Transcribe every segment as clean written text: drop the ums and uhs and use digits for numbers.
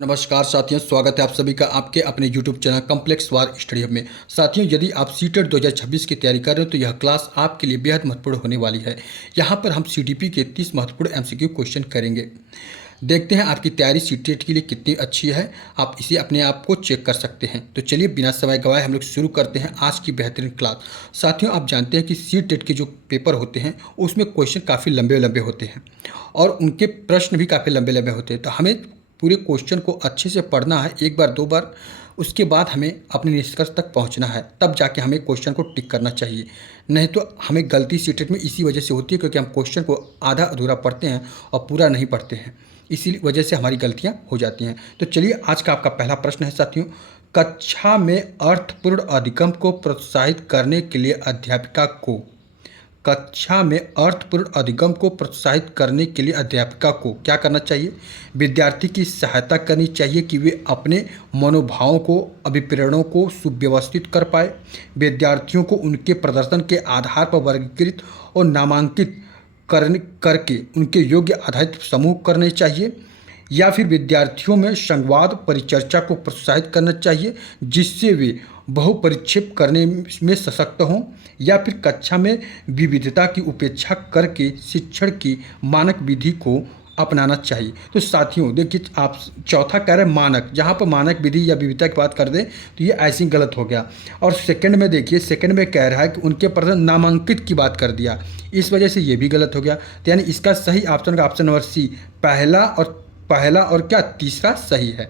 नमस्कार साथियों, स्वागत है आप सभी का आपके अपने YouTube चैनल कॉम्प्लेक्स वार स्टडी हब में। साथियों, यदि आप सीटेट 2026 की तैयारी कर रहे हो तो यह क्लास आपके लिए बेहद महत्वपूर्ण होने वाली है। यहाँ पर हम CTP के 30 महत्वपूर्ण MCQ क्वेश्चन करेंगे। देखते हैं आपकी तैयारी सीटेट के लिए कितनी अच्छी है। आप इसे अपने आप को चेक कर सकते हैं। तो चलिए बिना समय गवाए हम लोग शुरू करते हैं आज की बेहतरीन क्लास। साथियों, आप जानते हैं कि सीटेट के जो पेपर होते हैं उसमें क्वेश्चन काफ़ी लंबे लंबे होते हैं और उनके प्रश्न भी काफ़ी लंबे लंबे होते हैं। तो हमें पूरे क्वेश्चन को अच्छे से पढ़ना है एक बार दो बार, उसके बाद हमें अपने निष्कर्ष तक पहुंचना है, तब जाके हमें क्वेश्चन को टिक करना चाहिए। नहीं तो हमें गलती सीटेट में इसी वजह से होती है क्योंकि हम क्वेश्चन को आधा अधूरा पढ़ते हैं और पूरा नहीं पढ़ते हैं, इसी वजह से हमारी गलतियां हो जाती हैं। तो चलिए आज का आपका पहला प्रश्न है साथियों, कक्षा में अर्थपूर्ण अधिगम को प्रोत्साहित करने के लिए अध्यापिका को अधिगम को प्रोत्साहित करने के लिए अध्यापिका को क्या करना चाहिए? विद्यार्थी की सहायता करनी चाहिए कि वे अपने मनोभावों को, अभिप्रेरणों को सुव्यवस्थित कर पाए। विद्यार्थियों को उनके प्रदर्शन के आधार पर वर्गीकृत और नामांकित करके उनके योग्य आधारित समूह करने चाहिए, या फिर विद्यार्थियों में संवाद परिचर्चा को प्रोत्साहित करना चाहिए जिससे वे बहुपरिक्षेप करने में सशक्त हों, या फिर कक्षा में विविधता की उपेक्षा करके शिक्षण की मानक विधि को अपनाना चाहिए। तो साथियों देखिए, आप चौथा कह रहे हैं मानक, जहाँ पर मानक विधि या विविधता की बात कर दें तो ये ऐसे ही गलत हो गया। और सेकंड में देखिए, सेकंड में कह रहा है कि उनके प्रदर्शन नामांकित की बात कर दिया, इस वजह से ये भी गलत हो गया। तो यानी इसका सही ऑप्शन का ऑप्शन नंबर सी, पहला और क्या तीसरा सही है।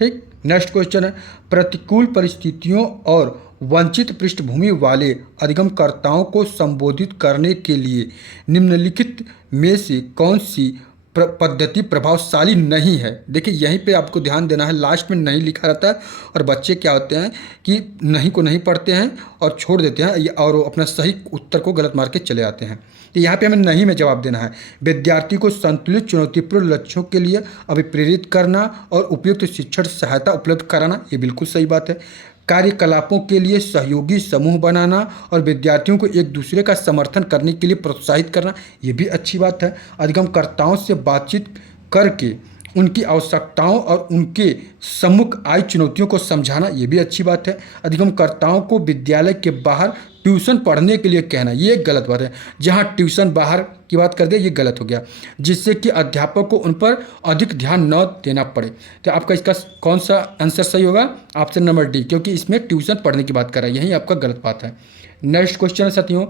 ठीक, नेक्स्ट क्वेश्चन है, प्रतिकूल परिस्थितियों और वंचित पृष्ठभूमि वाले अधिगमकर्ताओं को संबोधित करने के लिए निम्नलिखित में से कौन सी पद्धति प्रभावशाली नहीं है? देखिए यहीं पे आपको ध्यान देना है, लास्ट में नहीं लिखा रहता है और बच्चे क्या होते हैं कि नहीं को नहीं पढ़ते हैं और छोड़ देते हैं और वो अपना सही उत्तर को गलत मार के चले आते हैं। तो यहाँ पे हमें नहीं में जवाब देना है। विद्यार्थी को संतुलित चुनौतीपूर्ण लक्ष्यों के लिए अभिप्रेरित करना और उपयुक्त शिक्षण सहायता उपलब्ध कराना, ये बिल्कुल सही बात है। कार्यकलापों के लिए सहयोगी समूह बनाना और विद्यार्थियों को एक दूसरे का समर्थन करने के लिए प्रोत्साहित करना, ये भी अच्छी बात है। अधिगमकर्ताओं से बातचीत करके उनकी आवश्यकताओं और उनके सम्मुख आई चुनौतियों को समझाना, ये भी अच्छी बात है। अधिगमकर्ताओं को विद्यालय के बाहर ट्यूशन पढ़ने के लिए कहना, ये एक गलत बात है। जहाँ ट्यूशन बाहर की बात कर दे ये गलत हो गया, जिससे कि अध्यापक को उन पर अधिक ध्यान न देना पड़े। तो आपका इसका कौन सा आंसर सही होगा? ऑप्शन नंबर डी, क्योंकि इसमें ट्यूशन पढ़ने की बात कर रहा है, यही आपका गलत बात है। नेक्स्ट क्वेश्चन है साथियों,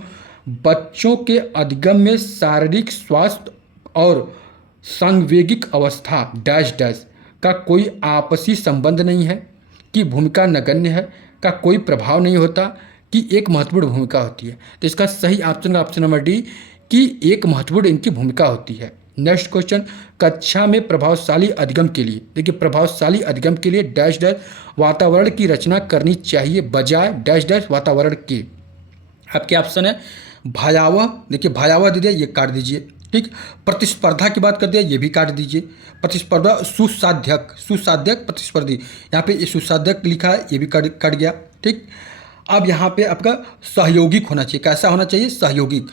बच्चों के अधिगम में शारीरिक स्वास्थ्य और सांवेगिक अवस्था डैश डैश का कोई आपसी संबंध नहीं है, कि भूमिका नगण्य है, का कोई प्रभाव नहीं होता, कि एक महत्वपूर्ण भूमिका होती है? तो इसका सही ऑप्शन ऑप्शन नंबर डी, कि एक महत्वपूर्ण इनकी भूमिका होती है। नेक्स्ट क्वेश्चन, कक्षा में प्रभावशाली अधिगम के लिए, देखिए प्रभावशाली अधिगम के लिए डैश डैश वातावरण की रचना करनी चाहिए बजाय डैश डैश वातावरण के। आपके ऑप्शन है भयावह, देखिए भयावह दे दिया, ये काट दीजिए। ठीक, प्रतिस्पर्धा की बात कर दिया, ये भी काट दीजिए। प्रतिस्पर्धा सुसाध्यक प्रतिस्पर्धी, यहाँ पे ये सुसाध्यक लिखा है, ये भी कट गया। ठीक, अब यहाँ पे आपका सहयोगिक होना चाहिए। कैसा होना चाहिए? सहयोगिक।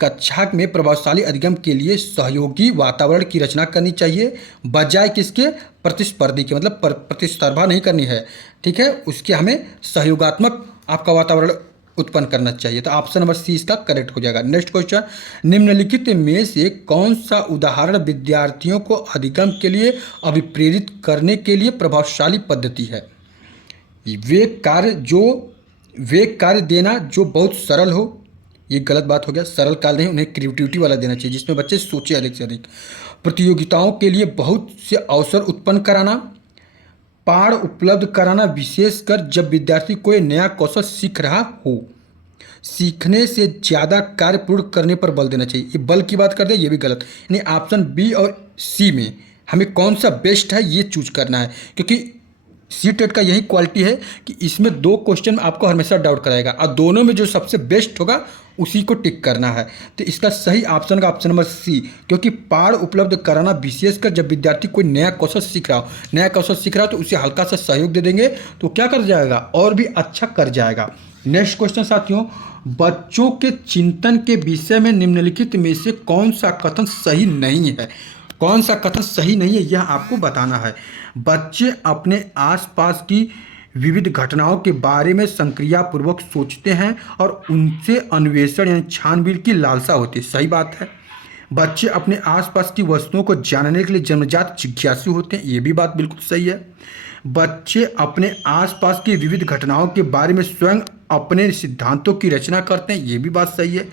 कक्षा में प्रभावशाली अधिगम के लिए सहयोगी वातावरण की रचना करनी चाहिए बजाय किसके? प्रतिस्पर्धी के, मतलब प्रतिस्पर्धा नहीं करनी है। ठीक है, उसके हमें सहयोगात्मक आपका वातावरण उत्पन्न करना चाहिए। तो ऑप्शन नंबर सी इसका करेक्ट हो जाएगा। नेक्स्ट क्वेश्चन, निम्नलिखित में से कौन सा उदाहरण विद्यार्थियों को अधिगम के लिए अभिप्रेरित करने के लिए प्रभावशाली पद्धति है? वे कार्य देना जो बहुत सरल हो, ये गलत बात हो गया। सरल कार्य नहीं, उन्हें क्रिएटिविटी वाला देना चाहिए जिसमें बच्चे सोचे अधिक से अधिक। प्रतियोगिताओं के लिए बहुत से अवसर उत्पन्न कराना, पाठ उपलब्ध कराना, विशेषकर जब विद्यार्थी कोई नया कौशल सीख रहा हो। सीखने से ज़्यादा कार्य पूर्ण करने पर बल देना चाहिए, ये बल की बात कर दे, ये भी गलत। यानी ऑप्शन बी और सी में हमें कौन सा बेस्ट है ये चूज करना है, क्योंकि सीटेट का यही क्वालिटी है कि इसमें दो क्वेश्चन आपको हमेशा डाउट कराएगा और दोनों में जो सबसे बेस्ट होगा उसी को टिक करना है। तो इसका सही ऑप्शन का ऑप्शन नंबर सी, क्योंकि पाठ उपलब्ध कराना विशेषकर जब विद्यार्थी कोई नया कौशल सीख रहा हो तो उसे हल्का सा सहयोग दे देंगे तो क्या कर जाएगा, और भी अच्छा कर जाएगा। नेक्स्ट क्वेश्चन साथियों, बच्चों के चिंतन के विषय में निम्नलिखित में से कौन सा कथन सही नहीं है? कौन सा कथन सही नहीं है यह आपको बताना है। बच्चे अपने आसपास की विविध घटनाओं के बारे में सक्रियतापूर्वक सोचते हैं और उनसे अन्वेषण यानी छानबीन की लालसा होती है। सही बात है। बच्चे अपने आसपास की वस्तुओं को जानने के लिए जन्मजात जिज्ञासु होते हैं, ये भी बात बिल्कुल सही है। बच्चे अपने आसपास की विविध घटनाओं के बारे में स्वयं अपने सिद्धांतों की रचना करते हैं, ये भी बात सही है।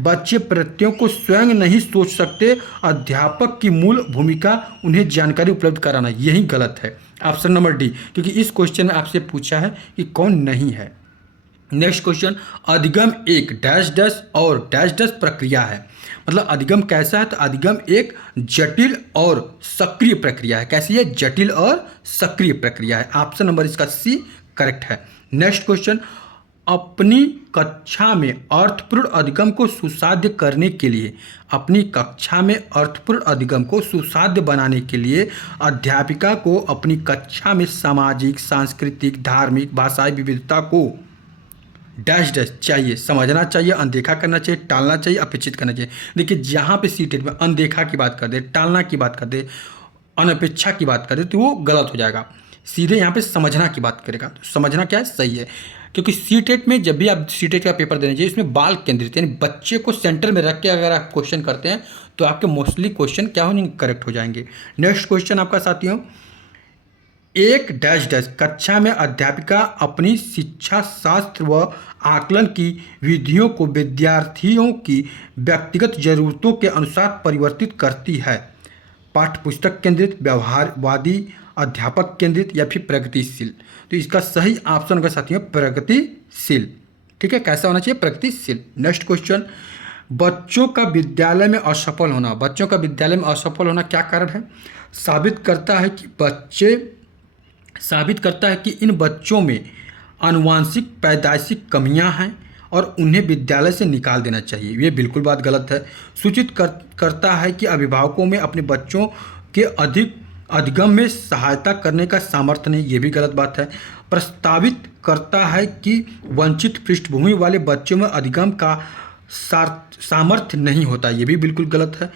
बच्चे प्रत्ययों को स्वयं नहीं सोच सकते, अध्यापक की मूल भूमिका उन्हें जानकारी उपलब्ध कराना, यही गलत है। ऑप्शन नंबर डी, क्योंकि इस क्वेश्चन में आपसे पूछा है कि कौन नहीं है। नेक्स्ट क्वेश्चन, अधिगम एक डैश डैश और डैश डैश प्रक्रिया है। मतलब अधिगम कैसा है, तो अधिगम एक जटिल और सक्रिय प्रक्रिया है। कैसी है? जटिल और सक्रिय प्रक्रिया है। ऑप्शन नंबर इसका सी करेक्ट है। नेक्स्ट क्वेश्चन, अपनी कक्षा में अर्थपूर्ण अधिगम को सुसाध्य करने के लिए, अपनी कक्षा में अर्थपूर्ण अधिगम को सुसाध्य बनाने के लिए अध्यापिका को अपनी कक्षा में सामाजिक, सांस्कृतिक, धार्मिक, भाषाई विविधता को डैश डैश चाहिए, समझना चाहिए, अनदेखा करना चाहिए, टालना चाहिए, अपेक्षित करना चाहिए। देखिए जहाँ पे सीटेट में अनदेखा की बात कर दे, टालना की बात कर दे, अनपेक्षा की बात कर दे तो वो गलत हो जाएगा। सीधे यहाँ पे समझना की बात करेगा, तो समझना क्या है? सही है। क्योंकि सीटेट में जब भी आप सीटेट का पेपर देने चाहिए, इसमें बाल केंद्रित यानी बच्चे को सेंटर में रख के अगर आप क्वेश्चन करते हैं तो आपके मोस्टली क्वेश्चन क्या हो जाएंगे? करेक्ट हो जाएंगे। नेक्स्ट क्वेश्चन आपका साथियों, एक डैश डैश कक्षा में अध्यापिका अपनी शिक्षा शास्त्र व आकलन की विधियों को विद्यार्थियों की व्यक्तिगत जरूरतों के अनुसार परिवर्तित करती है। पाठ्यपुस्तक केंद्रित, व्यवहारवादी, अध्यापक केंद्रित या फिर प्रगतिशील। तो इसका सही ऑप्शन होगा साथियों प्रगतिशील। ठीक है, कैसा होना चाहिए? प्रगतिशील। नेक्स्ट क्वेश्चन, बच्चों का विद्यालय में असफल होना। बच्चों का विद्यालय में असफल होना क्या कारण है? साबित करता है कि इन बच्चों में आनुवांशिक पैदाइशी कमियां हैं और उन्हें विद्यालय से निकाल देना चाहिए। ये बिल्कुल बात गलत है। सूचित करता है कि अभिभावकों में अपने बच्चों के अधिगम में सहायता करने का सामर्थ्य नहीं, ये भी गलत बात है। प्रस्तावित करता है कि वंचित पृष्ठभूमि वाले बच्चों में अधिगम का सामर्थ्य नहीं होता, ये भी बिल्कुल गलत है।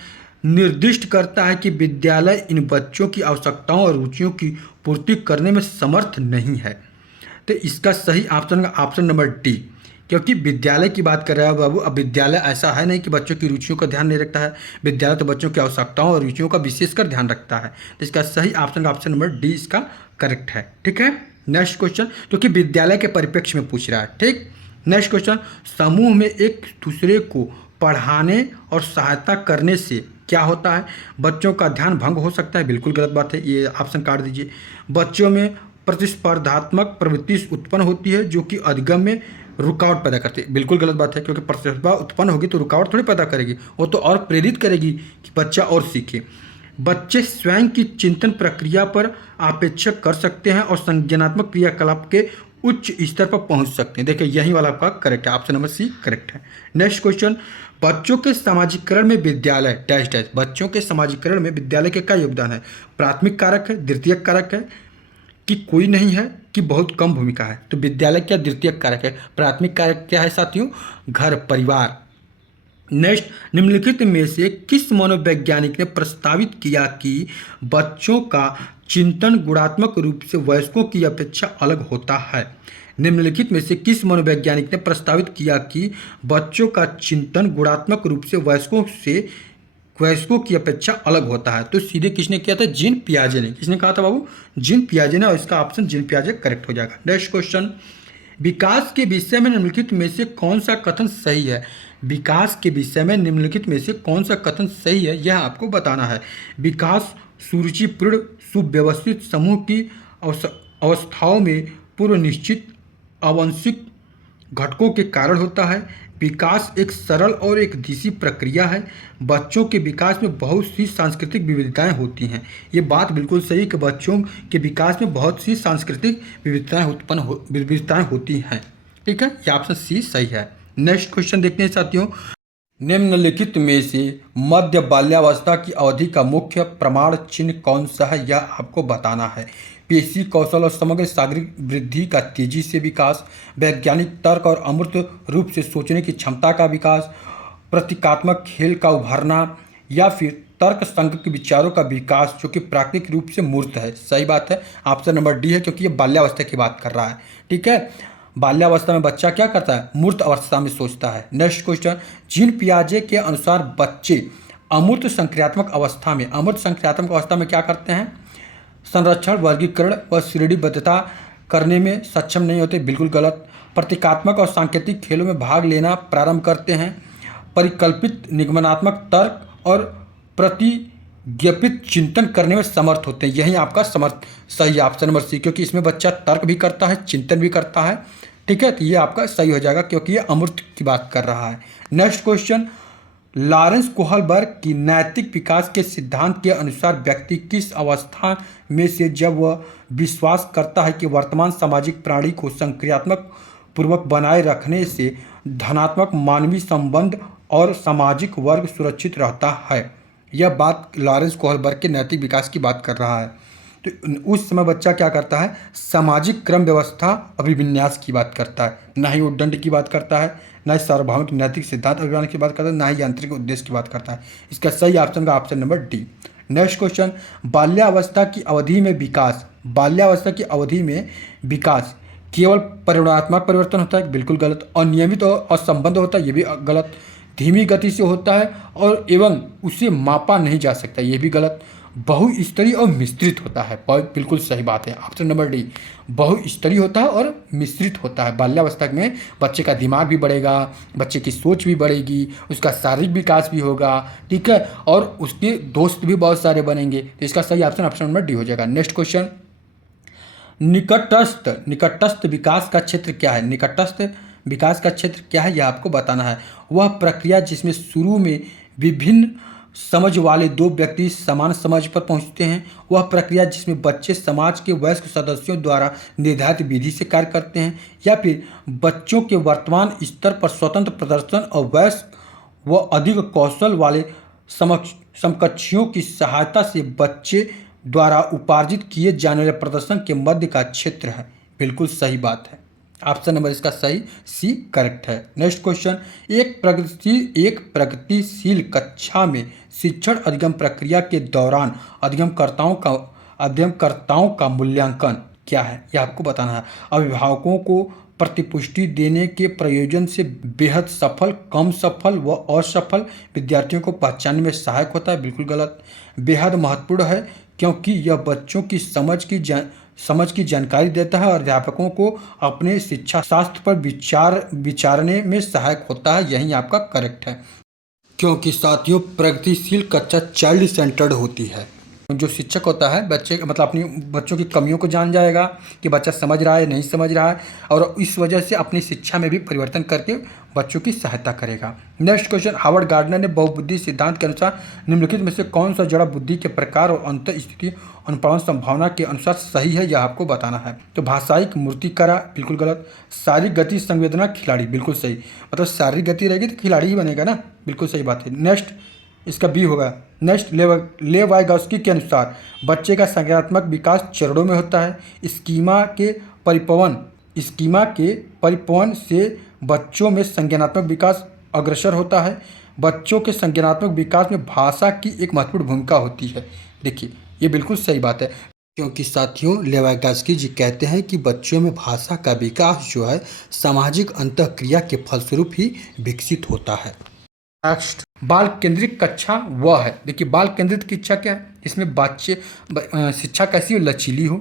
निर्दिष्ट करता है कि विद्यालय इन बच्चों की आवश्यकताओं और रुचियों की पूर्ति करने में समर्थ नहीं है। तो इसका सही ऑप्शन ऑप्शन नंबर डी, क्योंकि विद्यालय की बात कर रहा है बाबू। अब विद्यालय ऐसा है नहीं कि बच्चों की रुचियों का ध्यान नहीं रखता है, विद्यालय तो बच्चों की आवश्यकताओं और रुचियों का विशेषकर ध्यान रखता है। तो इसका सही ऑप्शन नंबर डी इसका करेक्ट है। ठीक है, नेक्स्ट क्वेश्चन, क्योंकि विद्यालय के परिप्रेक्ष्य में पूछ रहा है। ठीक, नेक्स्ट क्वेश्चन, समूह में एक दूसरे को पढ़ाने और सहायता करने से क्या होता है? बच्चों का ध्यान भंग हो सकता है, बिल्कुल गलत बात है, ये ऑप्शन काट दीजिए। बच्चों में प्रतिस्पर्धात्मक प्रवृत्ति उत्पन्न होती है जो कि अधिगम में रुकावट पैदा करती है, बिल्कुल गलत बात है। क्योंकि प्रतिस्पर्धा उत्पन्न होगी तो रुकावट थोड़ी पैदा करेगी, वो तो और प्रेरित करेगी कि बच्चा और सीखे। बच्चे स्वयं की चिंतन प्रक्रिया पर आपेक्षक कर सकते हैं और संज्ञानात्मक क्रियाकलाप के उच्च स्तर पर पहुंच सकते हैं। देखिए यही वाला आपका करेक्ट है, ऑप्शन नंबर सी करेक्ट है। नेक्स्ट क्वेश्चन, बच्चों के सामाजिकरण में विद्यालय डैश डैश। बच्चों के सामाजिकरण में विद्यालय के क्या योगदान है? प्राथमिक कारक है, द्वितीयक कारक है कि कोई नहीं है कि बहुत कम भूमिका है? तो विद्यालय क्या द्वितीयक कारक है। प्राथमिक कारक क्या है साथियों? घर, परिवार। नेक्स्ट, निम्नलिखित में से किस मनोवैज्ञानिक ने प्रस्तावित किया कि बच्चों का चिंतन गुणात्मक रूप से वयस्कों की अपेक्षा अलग होता है? निम्नलिखित में से किस मनोवैज्ञानिक ने प्रस्तावित किया कि बच्चों का चिंतन गुणात्मक रूप से वयस्कों की अपेक्षा अलग होता है? तो सीधे किसने किया था? जीन पियाजे ने। किसने कहा था बाबू? जीन पियाजे ने, और इसका ऑप्शन जीन पियाजे करेक्ट हो जाएगा। नेक्स्ट क्वेश्चन, विकास के विषय में निम्नलिखित में से कौन सा कथन सही है? विकास के विषय में निम्नलिखित में से कौन सा कथन सही है, यह आपको बताना है। विकास सुरुचिपूर्ण सुव्यवस्थित समूह की अवस्थाओं में पूर्व निश्चित आवांशिक घटकों के कारण होता है। विकास एक सरल और एक दिशी प्रक्रिया है। बच्चों के विकास में बहुत सी सांस्कृतिक विविधताएं होती हैं। ये बात बिल्कुल सही कि बच्चों के विकास में बहुत सी सांस्कृतिक विविधताएं होती हैं। ठीक है, ये ऑप्शन सी सही है। नेक्स्ट क्वेश्चन देखते हैं साथियों, निम्नलिखित में से मध्य बाल्यावस्था की अवधि का मुख्य प्रमाण चिन्ह कौन सा है, यह आपको बताना है। पेशी कौशल और समग्र शारीरिक वृद्धि का तेजी से विकास, वैज्ञानिक तर्क और अमूर्त रूप से सोचने की क्षमता का विकास, प्रतीकात्मक खेल का उभरना, या फिर तर्क संगत विचारों का विकास जो कि प्राकृतिक रूप से मूर्त है। सही बात है, ऑप्शन नंबर डी है, क्योंकि ये बाल्यावस्था की बात कर रहा है। ठीक है, बाल्यावस्था में बच्चा क्या करता है, मूर्त अवस्था में सोचता है। नेक्स्ट क्वेश्चन, जीन पियाजे के अनुसार बच्चे अमूर्त संक्रियात्मक अवस्था में, अमूर्त संक्रियात्मक अवस्था में क्या करते हैं, संरक्षण, वर्गीकरण व श्रेणीबद्धता करने में सक्षम नहीं होते, बिल्कुल गलत। प्रतीकात्मक और सांकेतिक खेलों में भाग लेना प्रारंभ करते हैं। परिकल्पित निगमनात्मक तर्क और प्रतिज्ञापित चिंतन करने में समर्थ होते हैं। यही आपका सही ऑप्शन नंबर सी, क्योंकि इसमें बच्चा तर्क भी करता है, चिंतन भी करता है। ठीक है, तो ये आपका सही हो जाएगा, क्योंकि ये अमूर्त की बात कर रहा है। नेक्स्ट क्वेश्चन, लॉरेंस कोहलबर्ग की नैतिक विकास के सिद्धांत के अनुसार व्यक्ति किस अवस्था में से जब वह विश्वास करता है कि वर्तमान सामाजिक प्रणाली को संक्रियात्मक पूर्वक बनाए रखने से धनात्मक मानवीय संबंध और सामाजिक वर्ग सुरक्षित रहता है। यह बात लॉरेंस कोहलबर्ग के नैतिक विकास की बात कर रहा है। तो उस समय बच्चा क्या करता है, सामाजिक क्रम व्यवस्था अभिविन्यास की बात करता है, ना ही उद्दंड की बात करता है, ना ही सार्वभौमिक नैतिक सिद्धांत अभियान की बात करता है, ना ही यांत्रिक उद्देश्य की बात करता है। इसका सही ऑप्शन का option number D. Next question, बाल्यावस्था की अवधि में विकास, बाल्यावस्था की अवधि में विकास केवल परिमाणात्मक परिवर्तन होता है, बिल्कुल गलत। अनियमित और असंबद्ध होता है, ये भी गलत। धीमी गति से होता है और एवं उसे मापा नहीं जा सकता, ये भी गलत। बहुस्तरीय और मिश्रित होता है, बिल्कुल सही बात है, ऑप्शन नंबर डी। बहुस्तरीय होता है और मिश्रित होता है। बाल्यावस्था में बच्चे का दिमाग भी बढ़ेगा, बच्चे की सोच भी बढ़ेगी, उसका शारीरिक विकास भी होगा। ठीक है, और उसके दोस्त भी बहुत सारे बनेंगे। तो इसका सही ऑप्शन नंबर डी हो जाएगा। नेक्स्ट क्वेश्चन, निकटस्थ विकास का क्षेत्र क्या है, निकटस्थ विकास का क्षेत्र क्या है, यह आपको बताना है। वह प्रक्रिया जिसमें शुरू में विभिन्न समझ वाले दो व्यक्ति समान समझ पर पहुंचते हैं। वह प्रक्रिया जिसमें बच्चे समाज के वयस्क सदस्यों द्वारा निर्धारित विधि से कार्य करते हैं, या फिर बच्चों के वर्तमान स्तर पर स्वतंत्र प्रदर्शन और वयस्क व अधिक कौशल वाले समकक्षियों की सहायता से बच्चे द्वारा उपार्जित किए जाने वाले प्रदर्शन के मध्य का क्षेत्र है। बिल्कुल सही बात है, ऑप्शन नंबर इसका सही सी करेक्ट है। नेक्स्ट क्वेश्चन, एक प्रगतिशील कक्षा में शिक्षण अधिगम प्रक्रिया के दौरान अध्ययनकर्ताओं का मूल्यांकन क्या है, यह आपको बताना है। अभिभावकों को प्रतिपुष्टि देने के प्रयोजन से बेहद सफल, कम सफल व असफल विद्यार्थियों को पहचानने में सहायक होता है, बिल्कुल गलत। बेहद महत्वपूर्ण है क्योंकि यह बच्चों की समझ की जानकारी देता है और अध्यापकों को अपने शिक्षा शास्त्र पर विचारने में सहायक होता है, यही आपका करेक्ट है। क्योंकि साथियों, प्रगतिशील कक्षा चाइल्ड सेंटर्ड होती है। जो शिक्षक होता है बच्चे मतलब अपनी बच्चों की कमियों को जान जाएगा कि बच्चा समझ रहा है नहीं समझ रहा है, और इस वजह से अपनी शिक्षा में भी परिवर्तन करके बच्चों की सहायता करेगा। नेक्स्ट क्वेश्चन, हार्वर्ड गार्डनर ने बहुबुद्धि सिद्धांत के अनुसार निम्नलिखित में से कौन सा जड़ा बुद्धि के प्रकार और अंत स्थिति अनुपालन संभावना के अनुसार सही है, यह आपको बताना है। तो भाषायिक मूर्तिकला, बिल्कुल गलत। शारीरिक गति संवेदना खिलाड़ी, बिल्कुल सही, मतलब शारीरिक गति रहेगी तो खिलाड़ी ही बनेगा ना, बिल्कुल सही बात है। नेक्स्ट इसका बी होगा। नेक्स्ट, लेवाइगस्की के अनुसार बच्चे का संज्ञानात्मक विकास चरणों में होता है। स्कीमा के परिपवन से बच्चों में संज्ञानात्मक विकास अग्रसर होता है। बच्चों के संज्ञानात्मक विकास में भाषा की एक महत्वपूर्ण भूमिका होती है। देखिए, ये बिल्कुल सही बात है, क्योंकि साथियों लेवाइगस्की जी कहते हैं कि बच्चों में भाषा का विकास जो है सामाजिक अंतःक्रिया के फलस्वरूप ही विकसित होता है। नेक्स्ट, बाल केंद्रित कक्षा वह है। देखिए, बाल केंद्रित कक्षा क्या है, इसमें बच्चे शिक्षा कैसी हो, लचीली हो।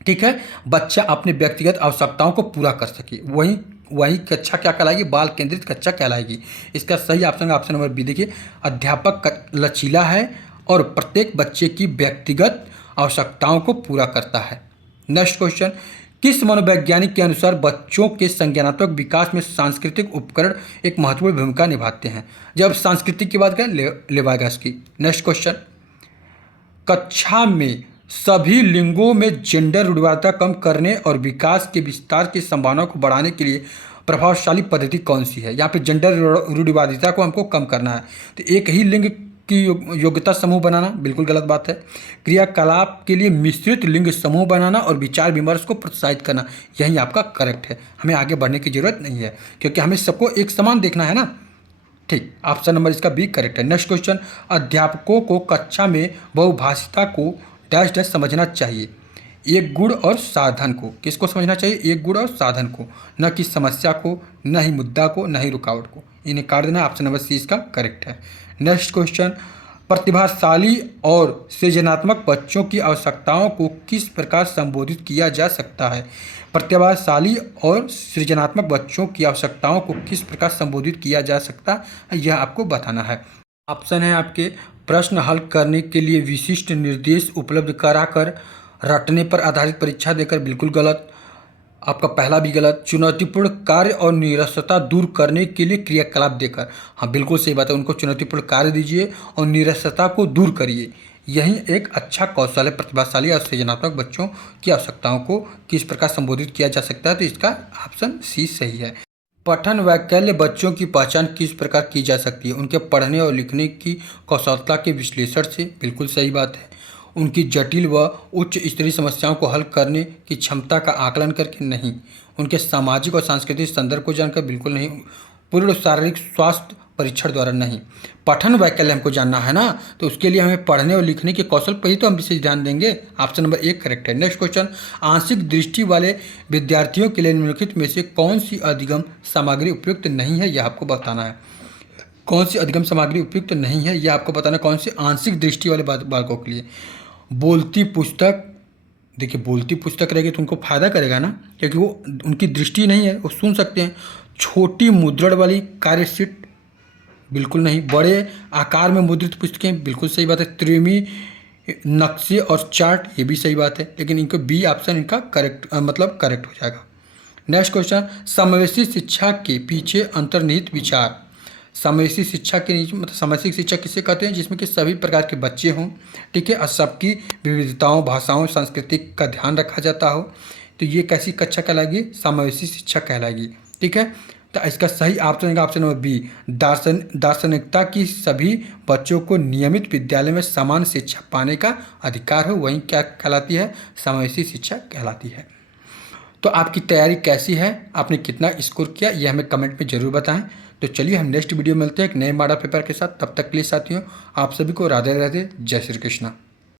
ठीक है, बच्चा अपने व्यक्तिगत आवश्यकताओं को पूरा कर सके, वही कक्षा क्या कहलाएगी, बाल केंद्रित कक्षा कहलाएगी। इसका सही ऑप्शन नंबर बी। देखिए, अध्यापक लचीला है और प्रत्येक बच्चे की व्यक्तिगत आवश्यकताओं को पूरा करता है। नेक्स्ट क्वेश्चन, किस मनोवैज्ञानिक के अनुसार बच्चों के संज्ञानात्मक विकास में सांस्कृतिक उपकरण एक महत्वपूर्ण भूमिका निभाते हैं। जब सांस्कृतिक की बात करें, लेवाइगस्की। नेक्स्ट क्वेश्चन, कक्षा में सभी लिंगों में जेंडर रूढ़िवादिता कम करने और विकास के विस्तार की संभावना को बढ़ाने के लिए प्रभावशाली पद्धति कौन सी है। यहाँ पे जेंडर रूढ़िवादिता को हमको कम करना है, तो एक ही लिंग की योग्यता समूह बनाना, बिल्कुल गलत बात है। क्रियाकलाप के लिए मिश्रित लिंग समूह बनाना और विचार विमर्श को प्रोत्साहित करना, यही आपका करेक्ट है। हमें आगे बढ़ने की जरूरत नहीं है, क्योंकि हमें सबको एक समान देखना है ना। ठीक, ऑप्शन नंबर इसका बी करेक्ट है। नेक्स्ट क्वेश्चन, अध्यापकों को कक्षा में बहुभाषिता को डैश डैश समझना चाहिए। एक गुण और साधन को, किसको समझना चाहिए? एक गुण और साधन को, न कि समस्या को, न ही मुद्दा को, न ही रुकावट को। इन्हें काट देना। ऑप्शन नंबर सी इसका करेक्ट है। नेक्स्ट क्वेश्चन, प्रतिभाशाली और सृजनात्मक बच्चों की आवश्यकताओं को किस प्रकार संबोधित किया जा सकता है? प्रतिभाशाली और सृजनात्मक बच्चों की आवश्यकताओं को किस प्रकार संबोधित किया जा सकता है, यह आपको बताना है। ऑप्शन है आपके, प्रश्न हल करने के लिए विशिष्ट निर्देश उपलब्ध कराकर, रटने पर आधारित परीक्षा देकर, बिल्कुल गलत, आपका पहला भी गलत, चुनौतीपूर्ण कार्य और निरसता दूर करने के लिए क्रियाकलाप देकर, हाँ बिल्कुल सही बात है, उनको चुनौतीपूर्ण कार्य दीजिए और निरसता को दूर करिए। यही एक अच्छा कौशल है। प्रतिभाशाली और सृजनात्मक बच्चों की आवश्यकताओं को किस प्रकार संबोधित किया जा सकता है, तो इसका ऑप्शन सी सही है। पठन वैकल्य बच्चों की पहचान किस प्रकार की जा सकती है? उनके पढ़ने और लिखने की कौशलता के विश्लेषण से, बिल्कुल सही बात है। उनकी जटिल व उच्च स्तरीय समस्याओं को हल करने की क्षमता का आकलन करके, नहीं। उनके सामाजिक और सांस्कृतिक संदर्भ को जानकर, बिल्कुल नहीं। पूर्ण शारीरिक स्वास्थ्य परीक्षण द्वारा, नहीं। पठन वैकल्य हमको जानना है ना, तो उसके लिए हमें पढ़ने और लिखने के कौशल पर ही तो हम विशेष ध्यान देंगे। ऑप्शन नंबर एक करेक्ट है। नेक्स्ट क्वेश्चन, आंशिक दृष्टि वाले विद्यार्थियों के लिए निम्नलिखित में से कौन सी अधिगम सामग्री उपयुक्त नहीं है, यह आपको बताना है। कौन सी अधिगम सामग्री उपयुक्त नहीं है, यह आपको बताना है। कौन सी? आंशिक दृष्टि वाले बालकों के लिए बोलती पुस्तक। देखिए, बोलती पुस्तक रहेगी तो उनको फायदा करेगा ना, क्योंकि वो उनकी दृष्टि नहीं है, वो सुन सकते हैं। छोटी मुद्रण वाली कार्यशीट, बिल्कुल नहीं। बड़े आकार में मुद्रित पुस्तकें, बिल्कुल सही बात है। त्रिमी नक्शे और चार्ट, ये भी सही बात है, लेकिन इनको बी ऑप्शन इनका करेक्ट मतलब करेक्ट हो जाएगा। नेक्स्ट क्वेश्चन, समावेशी शिक्षा के पीछे अंतर्निहित विचार। समावेशी शिक्षा के नीचे मतलब समावेशी शिक्षा किसे कहते हैं? जिसमें कि सभी प्रकार के बच्चे हों, ठीक है, और सबकी विविधताओं, भाषाओं, संस्कृति का ध्यान रखा जाता हो, तो ये कैसी कक्षा कहलाएगी? समावेशी शिक्षा कहलाएगी, ठीक है। तो इसका सही ऑप्शन है ऑप्शन नंबर बी, दार्शनिकता की सभी बच्चों को नियमित विद्यालय में समान शिक्षा पाने का अधिकार हो, वहीं क्या कहलाती है? समावेशी शिक्षा कहलाती है। तो आपकी तैयारी कैसी है? आपने कितना स्कोर किया, यह हमें कमेंट में ज़रूर बताएं। तो चलिए हम नेक्स्ट वीडियो मिलते हैं एक नए मॉडल पेपर के साथ। तब तक के लिए साथियों, आप सभी को राधे राधे, जय श्री कृष्णा।